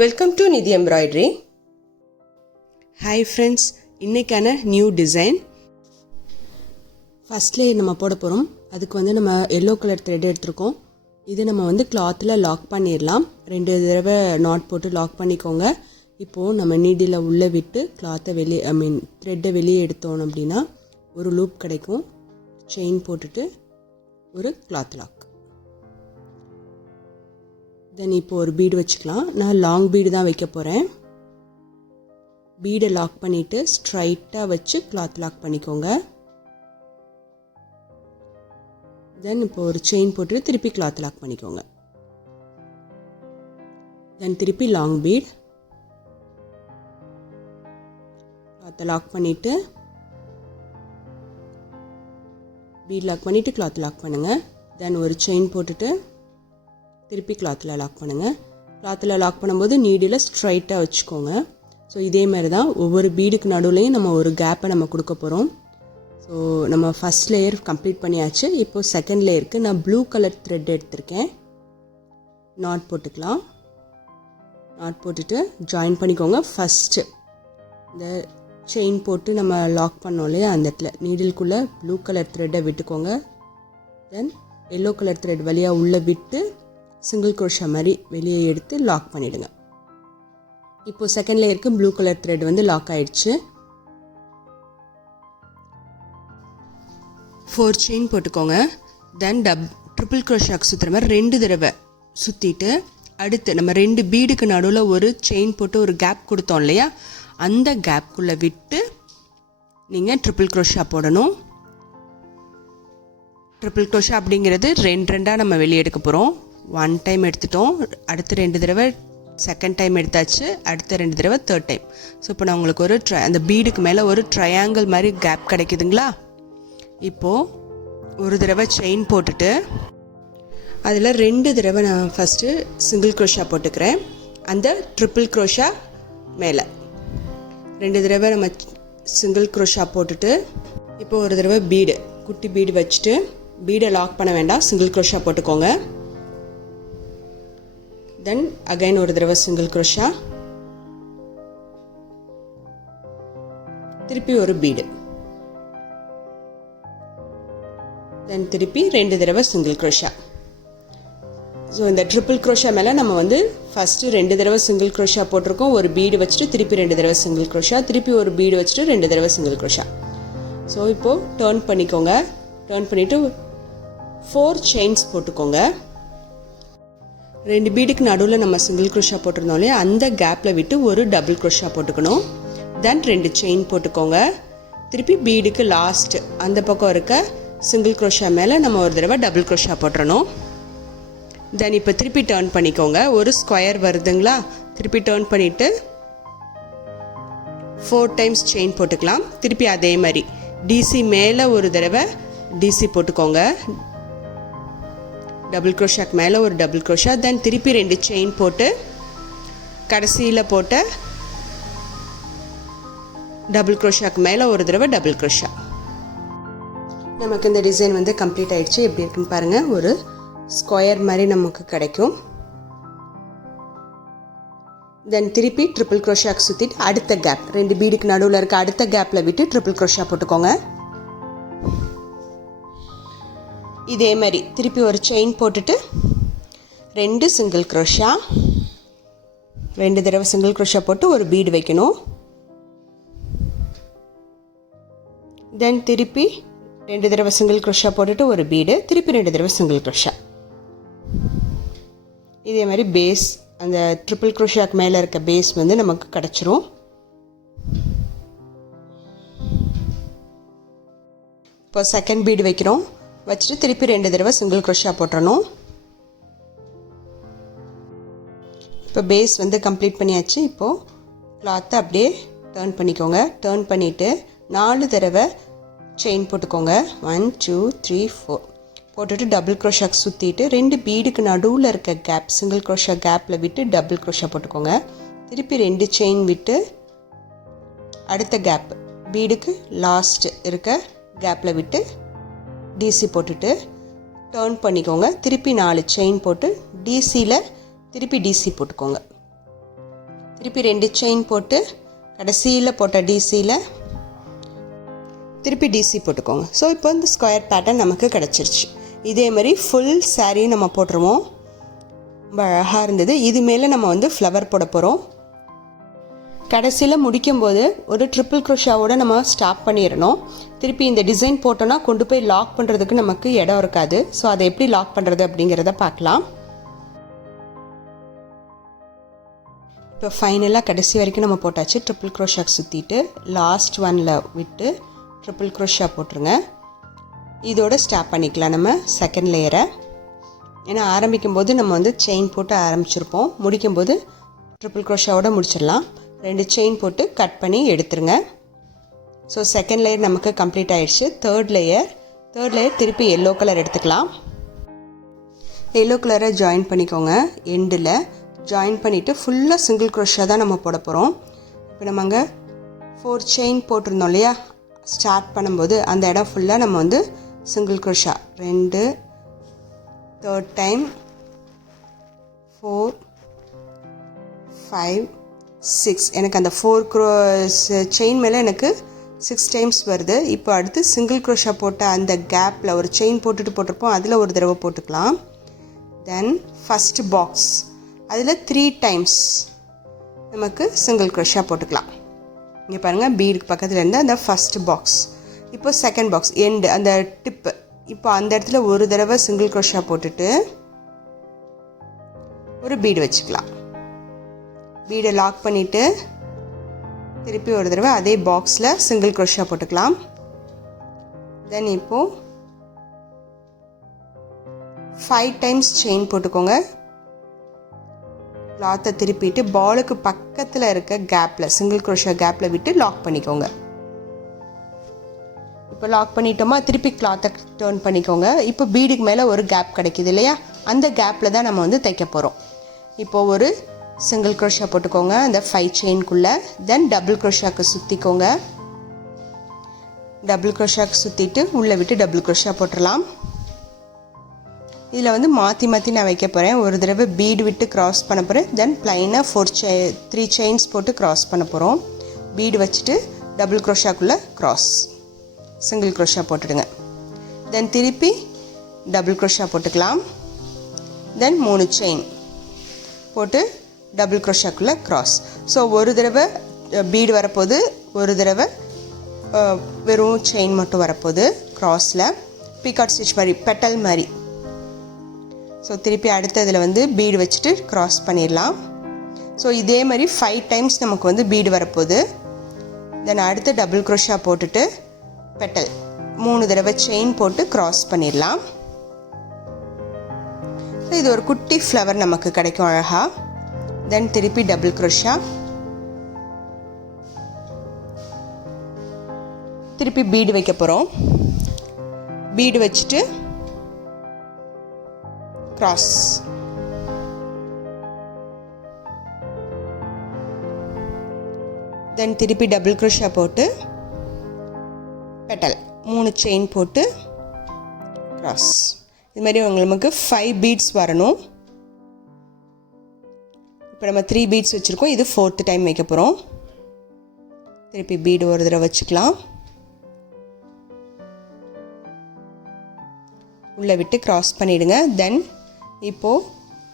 Welcome to Nidhi Embroidery. Hi friends, இன்னைக்கான new design ஃபர்ஸ்ட்லேயே நம்ம போட போகிறோம். அதுக்கு வந்து நம்ம எல்லோ கலர் த்ரெட் எடுத்துருக்கோம். இது நம்ம வந்து கிளாத்தில் லாக் பண்ணிடலாம். 2 தடவை நாட் போட்டு லாக் பண்ணிக்கோங்க. இப்போது நம்ம நீடில் உள்ளே விட்டு கிளாத்தை வெளியே த்ரெட்டை வெளியே எடுத்தோம் அப்படின்னா ஒரு லூப் கிடைக்கும். செயின் போட்டுட்டு ஒரு கிளாத் லாக். தென் இப்போ ஒரு பீடு வச்சுக்கலாம். நான் லாங் பீடு தான் வைக்க போகிறேன். பீடை லாக் பண்ணிவிட்டு ஸ்ட்ரைட்டாக வச்சு கிளாத் லாக் பண்ணிக்கோங்க. தென் இப்போ ஒரு செயின் போட்டுட்டு திருப்பி கிளாத் லாக் பண்ணிக்கோங்க. தென் திருப்பி லாங் பீட் கிளாத்தை லாக் பண்ணிவிட்டு பீட் லாக் பண்ணிவிட்டு கிளாத் லாக் பண்ணுங்கள். தென் ஒரு செயின் போட்டுட்டு திருப்பி கிளாத்தில் லாக் பண்ணுங்கள். கிளாத்தில் லாக் பண்ணும்போது நீடில் ஸ்ட்ரைட்டாக வச்சுக்கோங்க. ஸோ இதே மாதிரி தான் ஒவ்வொரு பீடுக்கு நடுவுலையும் நம்ம ஒரு கேப்பை நம்ம கொடுக்க போகிறோம். ஸோ நம்ம ஃபஸ்ட் லேயர் கம்ப்ளீட் பண்ணியாச்சு. இப்போது செகண்ட் லேயருக்கு நான் ப்ளூ கலர் த்ரெட் எடுத்திருக்கேன். நாட் போட்டுக்கலாம். நாட் போட்டுட்டு ஜாயின் பண்ணிக்கோங்க. ஃபஸ்ட்டு இந்த செயின் போட்டு நம்ம லாக் பண்ணோம் இல்லையா, அந்த இடத்துல நீடிலுக்குள்ளே ப்ளூ கலர் த்ரெட்டை விட்டுக்கோங்க. தென் எல்லோ கலர் த்ரெட் வழியாக உள்ளே விட்டு சிங்கிள் க்ரோஷா மாதிரி வெளியே எடுத்து லாக் பண்ணிவிடுங்க. இப்போது செகண்ட் லேயருக்கு ப்ளூ கலர் த்ரெட் வந்து லாக் ஆகிடுச்சு. 4 செயின் போட்டுக்கோங்க. தென் ட்ரிபிள் க்ரோஷாக்கு சுற்றுற மாதிரி 2 தடவை சுற்றிட்டு அடுத்து நம்ம 2 பீடுக்கு நடுவில் ஒரு செயின் போட்டு ஒரு கேப் கொடுத்தோம் இல்லையா, அந்த கேப்புக்குள்ளே விட்டு நீங்கள் ட்ரிபிள் க்ரோஷா போடணும். ட்ரிபிள் க்ரோஷா அப்படிங்கிறது 2 நம்ம வெளியே எடுக்க போகிறோம். 1 டைம் எடுத்துட்டோம், அடுத்து 2 தடவை செகண்ட் டைம் எடுத்தாச்சு, அடுத்த 2 தடவை தேர்ட் டைம். ஸோ இப்போ நான் உங்களுக்கு ஒரு அந்த பீடுக்கு மேலே ஒரு ட்ரையாங்கிள் மாதிரி கேப் கிடைக்குதுங்களா. இப்போது ஒரு தடவை செயின் போட்டுட்டு அதில் 2 தடவை நான் ஃபஸ்ட்டு சிங்கிள் க்ரோஷா போட்டுக்கிறேன். அந்த ட்ரிபிள் க்ரோஷா மேலே 2 தடவை நம்ம சிங்கிள் க்ரோஷா போட்டுட்டு இப்போ ஒரு தடவை பீடு குட்டி பீடு வச்சுட்டு பீடை லாக் பண்ண வேண்டாம், சிங்கிள் க்ரோஷா போட்டுக்கோங்க. தென் அகைன் ஒரு தடவை சிங்கிள் க்ரோஷா, திருப்பி ஒரு பீடு, தென் திருப்பி 2 தடவை சிங்கிள் க்ரோஷா. ஸோ இந்த ட்ரிபிள் க்ரோஷா மேலே நம்ம வந்து ஃபஸ்ட்டு 2 தடவை சிங்கிள் க்ரோஷா போட்டிருக்கோம். ஒரு பீடு வச்சுட்டு திருப்பி 2 தடவை சிங்கிள் க்ரோஷா, திருப்பி ஒரு பீடு வச்சுட்டு 2 தடவை சிங்கிள் க்ரோஷா. ஸோ இப்போது டர்ன் பண்ணிக்கோங்க. டர்ன் பண்ணிவிட்டு 4 செயின்ஸ் போட்டுக்கோங்க. 2 பீடுக்கு நடுவில் நம்ம சிங்கிள் க்ரோஷா போட்டிருந்தோம் இல்லையா, அந்த கேப்பில் விட்டு ஒரு டபுள் க்ரோஷா போட்டுக்கணும். தென் 2 செயின் போட்டுக்கோங்க. திருப்பி பீடுக்கு லாஸ்ட் அந்த பக்கம் இருக்க சிங்கிள் க்ரோஷா மேலே நம்ம ஒரு தடவை டபுள் க்ரோஷா போட்டுறணும். தென் இப்போ திருப்பி டர்ன் பண்ணிக்கோங்க. ஒரு ஸ்கொயர் வருதுங்களா, திருப்பி டர்ன் பண்ணிவிட்டு 4 டைம்ஸ் செயின் போட்டுக்கலாம். திருப்பி அதே மாதிரி டிசி மேலே ஒரு தடவை டிசி போட்டுக்கோங்க. டபுள் க்ரோஷாக்கு மேலே ஒரு டபுள் க்ரோஷா, தென் திருப்பி 2 செயின் போட்டு கடைசியில் போட்ட டபுள் க்ரோஷாக்கு மேலே ஒரு தடவை டபுள் க்ரோஷா. நமக்கு இந்த டிசைன் வந்து கம்ப்ளீட் ஆகிடுச்சு. எப்படி இருக்குன்னு பாருங்கள். ஒரு ஸ்கொயர் மாதிரி நமக்கு கிடைக்கும். தென் திருப்பி ட்ரிபிள் க்ரோஷாக்கு சுற்றிட்டு அடுத்த கேப் 2 பீடுக்கு நடுவில் இருக்க அடுத்த கேப்பில் விட்டு ட்ரிபிள் க்ரோஷா போட்டுக்கோங்க. இதே மாதிரி திருப்பி ஒரு செயின் போட்டுட்டு 2 சிங்கிள் க்ரோஷா, 2 தடவை சிங்கிள் க்ரோஷா போட்டு ஒரு பீடு வைக்கணும். தென் திருப்பி 2 தடவை சிங்கிள் க்ரோஷா போட்டுட்டு ஒரு பீடு, திருப்பி 2 தடவை சிங்கிள் க்ரோஷா. இதே மாதிரி பேஸ் அந்த ட்ரிபிள் க்ரோஷாக்கு மேலே இருக்க பேஸ் வந்து நமக்கு கிடச்சிரும். இப்போ செகண்ட் பீடு வைக்கிறோம். வச்சுட்டு திருப்பி 2 தடவை சிங்கிள் க்ரோஷா போட்டுறணும். இப்போ பேஸ் வந்து கம்ப்ளீட் பண்ணியாச்சு. இப்போது கிளாத்தை அப்படியே டர்ன் பண்ணிக்கோங்க. டர்ன் பண்ணிவிட்டு 4 தடவை செயின் போட்டுக்கோங்க. 1 2 3 4 போட்டுட்டு டபுள் க்ரோஷாக்கு சுற்றிட்டு 2 பீடுக்கு நடுவில் இருக்க கேப் சிங்கிள் க்ரோஷா கேப்பில் விட்டு டபுள் க்ரோஷா போட்டுக்கோங்க. திருப்பி 2 செயின் விட்டு அடுத்த கேப் பீடுக்கு லாஸ்ட் இருக்க கேப்பில் விட்டு டிசி போட்டுட்டு டர்ன் பண்ணிக்கோங்க. திருப்பி 4 செயின் போட்டு டிசியில் திருப்பி டிசி போட்டுக்கோங்க. திருப்பி 2 செயின் போட்டு கடைசியில் போட்ட டிசியில் திருப்பி டிசி போட்டுக்கோங்க. ஸோ இப்போ இந்த ஸ்கொயர் பேட்டர்ன் நமக்கு கிடச்சிருச்சு. இதே மாதிரி ஃபுல் saree நம்ம போட்டுருவோம். ரொம்ப அழகாக இருந்தது. இது மேலே நம்ம வந்து ஃப்ளவர் போட போகிறோம். கடைசியில் முடிக்கும்போது ஒரு ட்ரிபிள் க்ரோஷாவோட நம்ம ஸ்டாப் பண்ணிடணும். திருப்பி இந்த டிசைன் போட்டோன்னா கொண்டு போய் லாக் பண்ணுறதுக்கு நமக்கு இடம் இருக்காது. ஸோ அதை எப்படி லாக் பண்ணுறது அப்படிங்கிறத பார்க்கலாம். இப்போ ஃபைனலாக கடைசி வரைக்கும் நம்ம போட்டாச்சு. ட்ரிபிள் க்ரோஷாக்கு சுற்றிட்டு லாஸ்ட் ஒனில் விட்டு ட்ரிபிள் க்ரோஷா போட்டுருங்க. இதோட ஸ்டாப் பண்ணிக்கலாம் நம்ம செகண்ட் லேயரை. ஏன்னா ஆரம்பிக்கும்போது நம்ம வந்து செயின் போட்டு ஆரம்பிச்சிருப்போம். முடிக்கும்போது ட்ரிபிள் க்ரோஷாவோட முடிச்சிடலாம். 2 செயின் போட்டு கட் பண்ணி எடுத்துருங்க. ஸோ செகண்ட் லேயர் நமக்கு கம்ப்ளீட் ஆகிடுச்சு. தேர்ட் லேயர் திருப்பி எல்லோ கலர் எடுத்துக்கலாம். எல்லோ கலரை ஜாயின் பண்ணிக்கோங்க. எண்டில் ஜாயின் பண்ணிவிட்டு ஃபுல்லாக சிங்கிள் க்ரோஷா தான் நம்ம போட போகிறோம். இப்போ நம்ம அங்கே 4 செயின் போட்டிருந்தோம் இல்லையா, ஸ்டார்ட் பண்ணும்போது அந்த இடம் ஃபுல்லாக நம்ம வந்து சிங்கிள் க்ரோஷா 2 தேர்ட் டைம் 4 5 6 எனக்கு அந்த 4 செயின் மேலே எனக்கு 6 டைம்ஸ் வருது. இப்போ அடுத்து சிங்கிள் க்ரோஷா போட்ட அந்த கேப்பில் ஒரு செயின் போட்டிருப்போம், அதில் ஒரு தடவை போட்டுக்கலாம். தென் ஃபஸ்ட்டு பாக்ஸ் அதில் 3 டைம்ஸ் நமக்கு சிங்கிள் க்ரோஷா போட்டுக்கலாம். இங்கே பாருங்கள், பீடுக்கு பக்கத்தில் இருந்து அந்த ஃபஸ்ட்டு பாக்ஸ். இப்போ செகண்ட் பாக்ஸ் எண்டு அந்த டிப்பு. இப்போ அந்த இடத்துல ஒரு தடவை சிங்கிள் க்ரோஷா போட்டுட்டு ஒரு பீடு வச்சுக்கலாம். பீடை லாக் பண்ணிவிட்டு திருப்பி ஒரு தடவை அதே பாக்ஸில் சிங்கிள் க்ரோஷா போட்டுக்கலாம். தென் இப்போது 5 டைம்ஸ் செயின் போட்டுக்கோங்க. கிளாத்தை திருப்பிட்டு பாலுக்கு பக்கத்தில் இருக்க கேப்பில் சிங்கிள் க்ரோஷா கேப்பில் விட்டு லாக் பண்ணிக்கோங்க. இப்போ லாக் பண்ணிட்டோமா, திருப்பி கிளாத்தை டர்ன் பண்ணிக்கோங்க. இப்போ பீடுக்கு மேலே ஒரு கேப் கிடைக்கிது இல்லையா, அந்த கேப்பில் தான் நம்ம வந்து தைக்க போகிறோம். இப்போது ஒரு சிங்கிள் க்ரோஷா போட்டுக்கோங்க அந்த 5 செயின்குள்ளே. தென் டபுள் க்ரோஷாக்கு சுற்றிக்கோங்க. டபுள் க்ரோஷாக்கு சுற்றிட்டு உள்ளே விட்டு டபுள் க்ரோஷா போட்டுடலாம். இதில் வந்து மாற்றி நான் வைக்க போகிறேன். ஒரு தடவை பீடு விட்டு க்ராஸ் பண்ண போகிறேன். தென் ப்ளைனாக 3 செயின்ஸ் போட்டு க்ராஸ் பண்ண போகிறோம். பீடு வச்சுட்டு டபுள் க்ரோஷாக்குள்ளே க்ராஸ் சிங்கிள் க்ரோஷா போட்டுடுங்க. தென் திருப்பி டபுள் க்ரோஷா போட்டுக்கலாம். தென் 3 செயின் போட்டு டபுள் க்ரோஷாக்குள்ளே க்ராஸ். ஸோ ஒரு தடவை பீடு வரப்போது, ஒரு தடவை வெறும் செயின் மட்டும் வரப்போது க்ராஸில் பீகாட் ஸ்டிச் மாதிரி பெட்டல் மாதிரி. ஸோ திருப்பி அடுத்ததில் வந்து பீடு வச்சுட்டு க்ராஸ் பண்ணிடலாம். ஸோ இதே மாதிரி 5 டைம்ஸ் நமக்கு வந்து பீடு வரப்போகுது. தென் அடுத்து டபுள் க்ரோஷா போட்டுட்டு பெட்டல் 3 தடவை செயின் போட்டு க்ராஸ் பண்ணிடலாம். ஸோ இது ஒரு குட்டி ஃப்ளவர் நமக்கு கிடைக்கும் அழகாக. தென் திருப்பி டபுள் க்ரோஷா, திருப்பி பீடு வைக்க போகிறோம். பீடு வச்சுட்டு க்ராஸ். தென் திருப்பி டபுள் க்ரோஷா போட்டு பெட்டல் 3 செயின் போட்டு க்ராஸ். இது மாதிரி உங்களுக்கு 5 பீட்ஸ் வரணும். இப்போ நம்ம 3 பீட்ஸ் வச்சுருக்கோம். இது 4th டைம் வைக்க போகிறோம். திருப்பி பீடு ஒரு தடவை வச்சுக்கலாம். உள்ளே விட்டு க்ராஸ் பண்ணிவிடுங்க. தென் இப்போது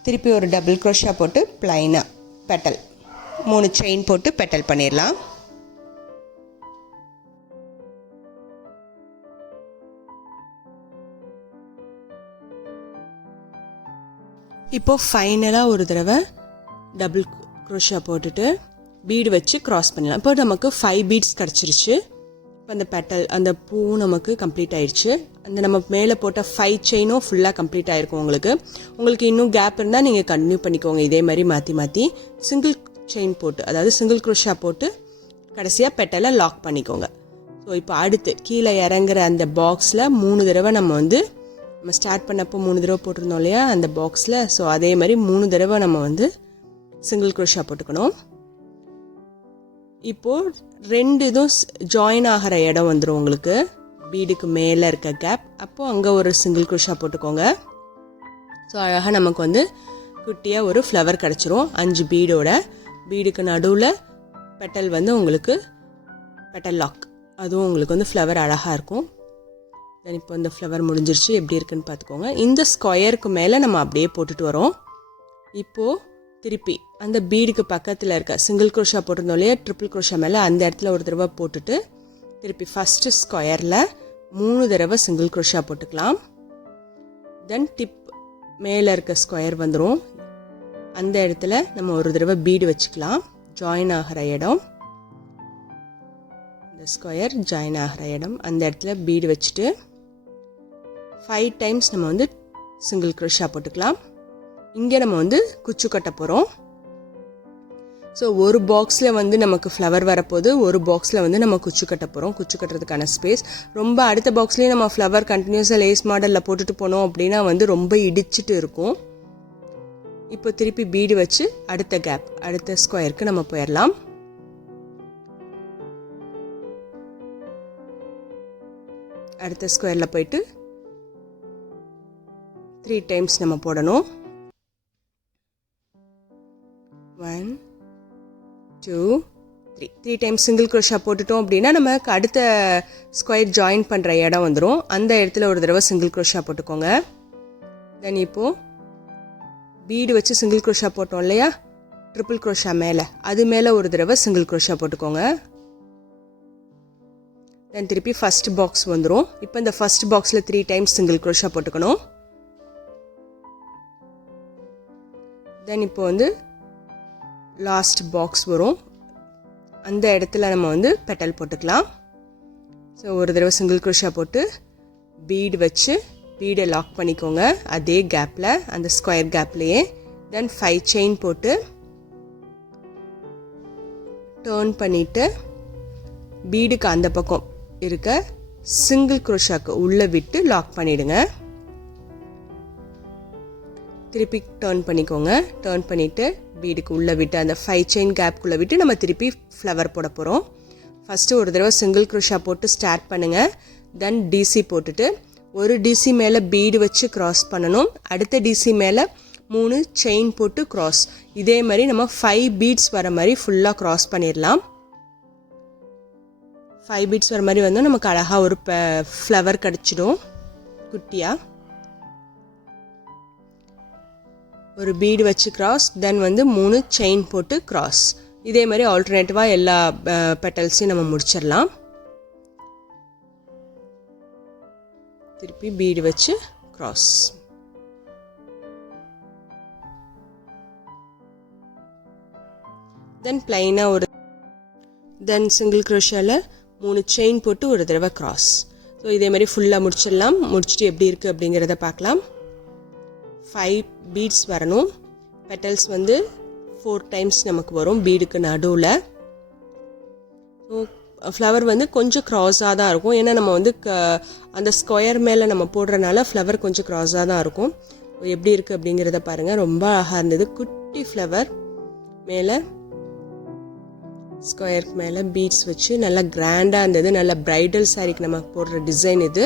திருப்பி ஒரு டபுள் க்ரோஷா போட்டு ப்ளைனாக பெட்டல் 3 செயின் போட்டு பெட்டல் பண்ணிடலாம். இப்போது ஃபைனலாக ஒரு தடவை டபுள் க்ரோஷா போட்டுட்டு பீடு வச்சு க்ராஸ் பண்ணலாம். இப்போ நமக்கு 5 பீட்ஸ் கிடச்சிருச்சு. இப்போ அந்த பெட்டல் அந்த பூ நமக்கு கம்ப்ளீட் ஆயிடுச்சு. அந்த நம்ம மேலே போட்ட 5 செயினும் ஃபுல்லாக கம்ப்ளீட் ஆகிருக்கும். உங்களுக்கு இன்னும் கேப் இருந்தால் நீங்கள் கண்டினியூ பண்ணிக்கோங்க. இதே மாதிரி மாற்றி சிங்கிள் செயின் போட்டு, அதாவது சிங்கிள் க்ரோஷா போட்டு கடைசியாக பெட்டலை லாக் பண்ணிக்கோங்க. ஸோ இப்போ அடுத்து கீழே இறங்குற அந்த பாக்ஸில் 3 தடவை நம்ம ஸ்டார்ட் பண்ணப்போ 3 தடவை போட்டிருந்தோம் இல்லையா அந்த பாக்ஸில். ஸோ அதே மாதிரி 3 தடவை நம்ம வந்து சிங்கிள் க்ரோஷா போட்டுக்கணும். இப்போது 2 இதுவும் ஜாயின் ஆகிற இடம் வந்துடும் உங்களுக்கு, பீடுக்கு மேலே இருக்க கேப். அப்போது அங்கே ஒரு சிங்கிள் க்ரோஷா போட்டுக்கோங்க. ஸோ அழகாக நமக்கு வந்து குட்டியாக ஒரு ஃப்ளவர் கிடச்சிரும் 5 பீடோட. பீடுக்கு நடுவில் பெட்டல் வந்து உங்களுக்கு பெட்டல் லாக், அதுவும் உங்களுக்கு வந்து ஃப்ளவர் அழகாக இருக்கும். தென் இப்போ இந்த ஃப்ளவர் முடிஞ்சிருச்சு. எப்படி இருக்குன்னு பார்த்துக்கோங்க. இந்த ஸ்கொயருக்கு மேலே நம்ம அப்படியே போட்டுட்டு வரோம். இப்போது திருப்பி அந்த பீடுக்கு பக்கத்தில் இருக்க சிங்கிள் க்ரோஷா போட்டிருந்தோம் இல்லையா, ட்ரிபிள் க்ரோஷா மேலே அந்த இடத்துல ஒரு தடவை போட்டுட்டு திருப்பி ஃபஸ்ட்டு ஸ்கொயரில் 3 தடவை சிங்கிள் க்ரோஷா போட்டுக்கலாம். தென் டிப் மேலே இருக்க ஸ்கொயர் வந்துடும். அந்த இடத்துல நம்ம ஒரு தடவை பீடு வச்சுக்கலாம். ஜாயின் ஆகிற இடம், இந்த ஸ்கொயர் ஜாயின் ஆகிற இடம், அந்த இடத்துல பீடு வச்சுட்டு 5 டைம்ஸ் நம்ம வந்து சிங்கிள் க்ரோஷா போட்டுக்கலாம். இங்கே நம்ம வந்து குச்சு கட்ட போகிறோம். ஸோ ஒரு பாக்ஸில் வந்து நமக்கு ஃப்ளவர் வரப்போது, ஒரு பாக்ஸில் வந்து நம்ம குச்சு கட்ட போகிறோம். குச்சு கட்டுறதுக்கான ஸ்பேஸ் ரொம்ப அடுத்த பாக்ஸ்லேயும் நம்ம ஃப்ளவர் கண்டினியூஸாக லேஸ் மாடலில் போட்டுட்டு போனோம் அப்படின்னா வந்து ரொம்ப இடிச்சிட்டு இருக்கும். இப்போ திருப்பி பீடு வச்சு அடுத்த கேப், அடுத்த ஸ்கொயருக்கு நம்ம போயிடலாம். அடுத்த ஸ்கொயரில் போயிட்டு 3 டைம்ஸ் நம்ம போடணும். 1 2 3 டைம்ஸ் சிங்கிள் க்ரோஷா போட்டுட்டோம் அப்படின்னா நமக்கு அடுத்த ஸ்கொயர் ஜாயின் பண்ணுற இடம் வந்துடும். அந்த இடத்துல ஒரு தடவை சிங்கிள் க்ரோஷா போட்டுக்கோங்க. தென் இப்போது பீடு வச்சு சிங்கிள் க்ரோஷா போட்டோம் இல்லையா, ட்ரிபிள் க்ரோஷா மேலே, அது மேலே ஒரு தடவை சிங்கிள் க்ரோஷா போட்டுக்கோங்க. தென் திருப்பி ஃபஸ்ட் பாக்ஸ் வந்துடும். இப்போ இந்த ஃபஸ்ட் பாக்ஸில் 3 டைம்ஸ் சிங்கிள் க்ரோஷா போட்டுக்கணும். தென் இப்போ வந்து லாஸ்ட் பாக்ஸ் வரும். அந்த இடத்துல நம்ம வந்து பெட்டல் போட்டுக்கலாம். ஸோ ஒரு தடவை சிங்கிள் க்ரோஷா போட்டு பீடு வச்சு பீடை லாக் பண்ணிக்கோங்க. அதே கேப்பில், அந்த ஸ்கொயர் கேப்லேயே. தென் 5 செயின் போட்டு டர்ன் பண்ணிவிட்டு பீடுக்கு அந்த பக்கம் இருக்க சிங்கிள் க்ரோஷாக்கு உள்ளே விட்டு லாக் பண்ணிவிடுங்க. திருப்பி டர்ன் பண்ணிக்கோங்க. டர்ன் பண்ணிவிட்டு பீடுக்கு உள்ளே விட்டு அந்த 5 செயின் கேப்புக்குள்ளே விட்டு நம்ம திருப்பி ஃப்ளவர் போட போகிறோம். ஃபஸ்ட்டு ஒரு தடவை சிங்கிள் க்ரோஷா போட்டு ஸ்டார்ட் பண்ணுங்கள். தென் டிசி போட்டுட்டு ஒரு டிசி மேலே பீடு வச்சு க்ராஸ் பண்ணணும். அடுத்த டிசி மேலே 3 செயின் போட்டு க்ராஸ். இதே மாதிரி நம்ம 5 பீட்ஸ் வர மாதிரி ஃபுல்லாக க்ராஸ் பண்ணிடலாம். 5 பீட்ஸ் வர மாதிரி வந்து நமக்கு அழகாக ஒரு ஃப்ளவர் கிடச்சிடும் குட்டியாக. ஒரு பீடு வச்சு க்ராஸ், தென் வந்து 3 செயின் போட்டு க்ராஸ். இதே மாதிரி ஆல்டர்னேட்டிவாக எல்லா பெட்டல்ஸையும் நம்ம முடிச்சிடலாம். திருப்பி பீடு வச்சு க்ராஸ். தென் பிளைனாக தென் சிங்கிள் க்ரோஷாவில் 3 செயின் போட்டு ஒரு தடவை க்ராஸ். ஸோ இதே மாதிரி ஃபுல்லாக முடிச்சிடலாம். முடிச்சுட்டு எப்படி இருக்குது அப்படிங்கிறத பார்க்கலாம். 5 பீட்ஸ் வரணும். பெட்டல்ஸ் வந்து 4 டைம்ஸ் நமக்கு வரும் பீடுக்கு நடுவில். ஸோ ஃப்ளவர் வந்து கொஞ்சம் க்ராஸாக தான் இருக்கும். ஏன்னா நம்ம வந்து அந்த ஸ்கொயர் மேலே நம்ம போடுறதுனால ஃப்ளவர் கொஞ்சம் க்ராஸாக தான் இருக்கும். எப்படி இருக்குது அப்படிங்கிறத பாருங்கள். ரொம்ப அழகாக இருந்தது. குட்டி ஃப்ளவர் மேலே ஸ்கொயருக்கு மேலே பீட்ஸ் வச்சு நல்லா கிராண்டாக இருந்தது. நல்லா ப்ரைடல் சாரிக்கு நம்ம போடுற டிசைன் இது.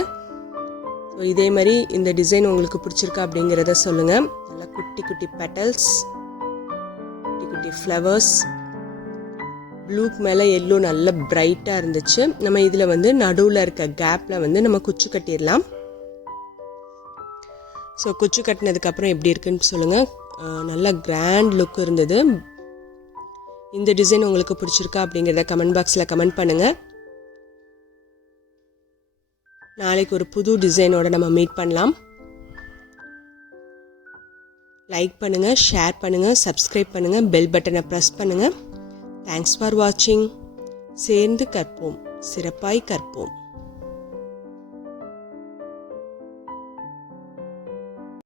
ஸோ இதே மாதிரி இந்த டிசைன் உங்களுக்கு பிடிச்சிருக்கா அப்படிங்கிறத சொல்லுங்கள். நல்லா குட்டி குட்டி பெட்டல்ஸ், குட்டி குட்டி ஃப்ளவர்ஸ், ப்ளூக்கு மேலே எல்லோ நல்ல பிரைட்டாக இருந்துச்சு. நம்ம இதில் வந்து நடுவில் இருக்க கேப்பில் வந்து நம்ம குச்சு கட்டிடலாம். ஸோ குச்சு கட்டினதுக்கப்புறம் எப்படி இருக்குன்னு சொல்லுங்கள். நல்ல கிராண்ட் லுக் இருந்தது. இந்த டிசைன் உங்களுக்கு பிடிச்சிருக்கா அப்படிங்கிறத கமெண்ட் பாக்ஸில் கமெண்ட் பண்ணுங்கள். நாளைக்கு ஒரு புது டிசைனோட நம்ம மீட் பண்ணலாம். லைக் பண்ணுங்கள், ஷேர் பண்ணுங்கள், சப்ஸ்கிரைப் பண்ணுங்கள், பெல் பட்டனை ப்ரெஸ் பண்ணுங்கள். தேங்க்ஸ் ஃபார் வாட்சிங். சேர்ந்து கற்போம், சிறப்பாய் கற்போம்.